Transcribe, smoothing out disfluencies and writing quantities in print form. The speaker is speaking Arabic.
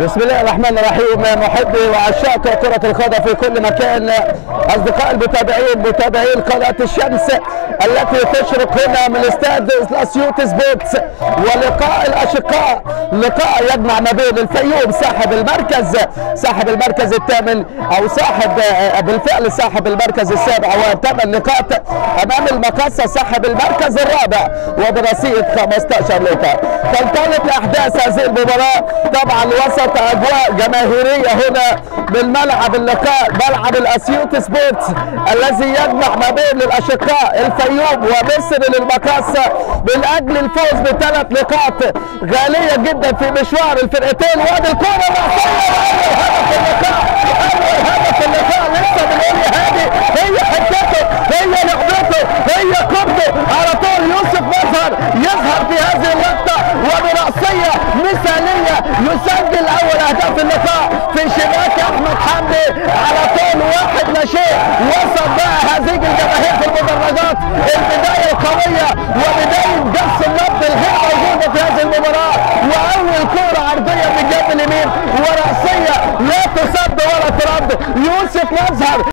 بسم الله الرحمن الرحيم. محبي وعشاق كرة القدم في كل مكان، أصدقاء متابعين قناة الشمس التي تشرق هنا من استاد الأسيوط سبورتس، ولقاء الأشقاء، لقاء يجمع ما بين الفيوم صاحب المركز الثامن، أو بالفعل صاحب المركز السابع و8 نقاط، أمام المقاصة صاحب المركز الرابع وبرصيد 15 نقطة. تنطلق أحداث هذه المباراة طبعا وسط أجواء جماهيرية هنا من ملعب اللقاء، ملعب الأسيوط سبورتس الذي يجمع ما بين الأشقاء الفيوم ومصر للمقاصة من أجل الفوز ب3 نقاط غالية جدا في مشوار الفرقتين. وادي الكرة الرأسية، هدف اللقاء لسه بنقول هادي، هي حتته، هي لعبته، هي قبضه على طول. يوسف مظهر يظهر في هذه اللقطة وبرأسية مثالية يسجل أول أهداف اللقاء في شباك أحمد حمدي على طول. واحد لا شيء. وصل بقى هذه الجماهير في المدرجات البداية القوية وبداية جس النبض الغير موجودة في هذه المباراة، وأول كرة عرضية من الجنب اليمين ورأسية لا تصد ولا ترد. يوسف مظهر